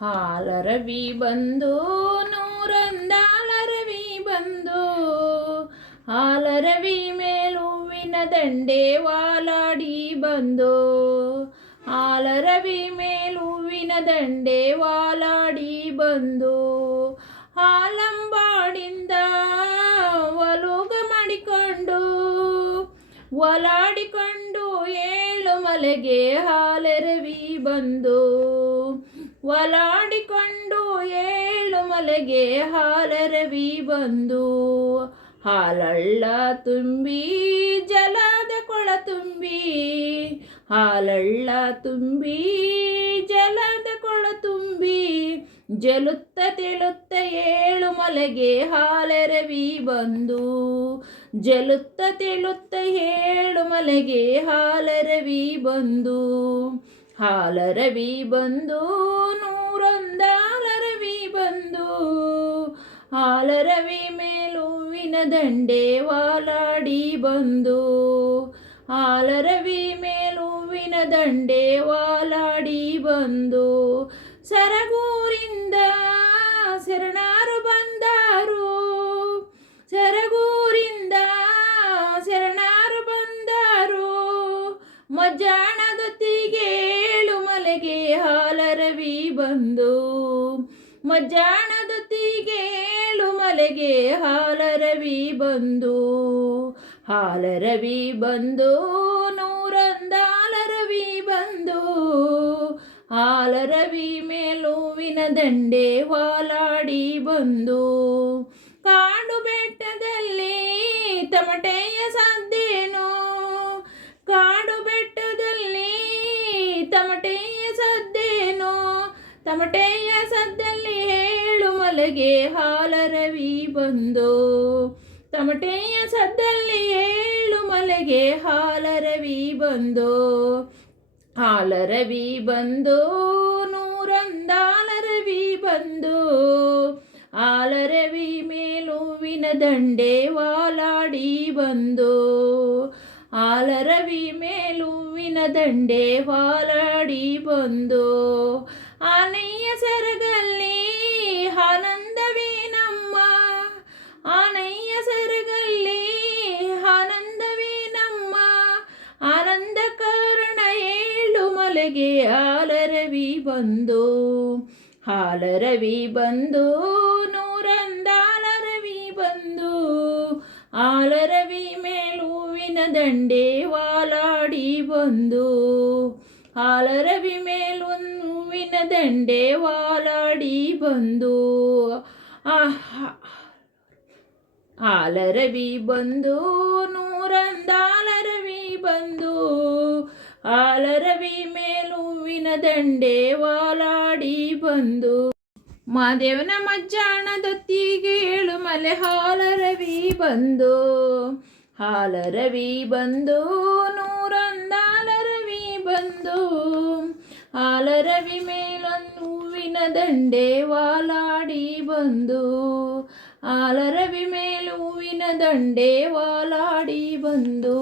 ಹಾಲರವಿ ಬಂದು ನೂರೊಂದಾಲರವಿ ಬಂದು ಹಾಲರವಿ ಮೇಲುವಿನ ದಂಡೆ ವಾಲಾಡಿ ಬಂದು ಹಾಲರವಿ ಮೇಲುವಿನ ದಂಡೆ ವಾಲಾಡಿ ಬಂದು ಹಾಲಂಬಾಡಿಂದ ಒಲುಗ ಮಾಡಿಕೊಂಡು ಒಲಾಡಿಕೊಂಡು ಏಳು ಮಲೆಗೆ ಹಾಲೆರವಿ ಬಂದು ಒಲಾಡಿಕೊಂಡು ಏಳು ಮಲೆಗೆ ಹಾಲೆರವಿ ಬಂದು ಹಾಲಳ್ಳ ತುಂಬಿ ಜಲದ ಕೊಳ ತುಂಬಿ ಹಾಲಳ್ಳ ತುಂಬಿ ಜಲದ ಕೊಳ ತುಂಬಿ ಜಲುತ್ತ ತೆಳುತ್ತ ಏಳು ಮಲೆಗೆ ಹಾಲೆರವಿ ಬಂದು ಜಲುತ್ತ ತೆಳುತ್ತ ಏಳು ಮಲೆಗೆ ಹಾಲೆರವಿ ಬಂದು ಹಾಲರವಿ ಬಂದು ನೂರೊಂದಾಲರವಿ ಬಂದು ಹಾಲರವಿ ಮೇಲುವಿನ ದಂಡೆ ವಾಲಾಡಿ ಬಂದು ಹಾಲರವಿ ಮೇಲುವಿನ ದಂಡೆ ವಾಲಾಡಿ ಬಂದು ಸರಗೂರಿಂದ ಶರಣಾರು ಬಂದಾರು ಸರಗೂರಿಂದ ಶರಣಾರು ಬಂದಾರು ಮಜ್ಜಾಣದೊತ್ತಿಗೆ ಏಳು ಮಲೆಗೆ ಹಾಲರವಿ ಬಂದು ಮಜ್ಜಾಣದೊತ್ತಿಗೆ ಏಳು ಮಲೆಗೆ ಹಾಲರವಿ ಬಂದು ಹಾಲರವಿ ಬಂದು ನೂರೊಂದಾಲರವಿ ಬಂದು ಹಾಲರವಿ ಮೇಲುವಿನ ದಂಡೆ ವಾಲಾಡಿ ಬಂದು ಕಾಡು ಬೆಟ್ಟದಲ್ಲಿ ತಮಟೆಯ ಸದ್ದೇನೋ ಕಾಡು ಬೆಟ್ಟದಲ್ಲಿ ತಮಟೆಯ ಸದ್ದೇನೋ ತಮಟೆಯ ಸದ್ದಲ್ಲಿ ಏಳು ಮಲೆಗೆ ಹಾಲರವಿ ಬಂದು ತಮಟೆಯ ಸದ್ದಲ್ಲಿ ಏಳು ಮಲೆಗೆ ಹಾಲರವಿ ಬಂದು ಹಾಲರವಿ ಬಂದು ನೂರೊಂದಾಲರವಿ ಬಂದು ಹಾಲರವಿ ಮೇಲುವಿನ ದಂಡೆ ವಾಲಾಡಿ ಬಂದು ಹಾಲರವಿ ಮೇಲುವಿನ ದಂಡೆ ವಾಲಾಡಿ ಬಂದು ಆನೆಯ ಸೆರಗಲ್ಲಿ ಆನಂದವೇ ನಮ್ಮ ಆನೆಯ ಸೆರಗಲ್ಲಿ ಆನಂದವೇ ನಮ್ಮ ಆನಂದ ಕಾರಣ ಏಳು ಮಲೆಗೆ ಹಾಲರವಿ ಬಂದು ಹಾಲರವಿ ಬಂದು ನೂರೊಂದಾಲರವಿ ಬಂದು ಹಾಲರವಿ ಮೇಲುವಿನ ದಂಡೆ ವಾಲಾಡಿ ಬಂದು ಹಾಲರವಿ ಮೇಲುವಿನ ದಂಡೆ ವಾಲಾಡಿ ಬಂದು ಹಾಲರವಿ ಬಂದು ನೂರೊಂದಾಲರವಿ ಬಂದು ಹಾಲರವಿ ಮೇಲುವಿನ ದಂಡೆ ವಾಲಾಡಿ ಬಂದು ಮಾದೇವನ ಮಜ್ಜಾಣದೊತ್ತಿಗೆ ಏಳು ಮಲೆ ಹಾಲರವಿ ಬಂದು ಹಾಲರವಿ ಬಂದು ನೂರೊಂದಾಲರವಿ ಬಂದು ಹಾಲರವಿ ಮೇಲುವಿನ ದಂಡೆ ವಾಲಾಡಿ ಬಂದು ಹಾಲರವಿ ಮೇಲುವಿನ ದಂಡೆ ವಾಲಾಡಿ ಬಂದು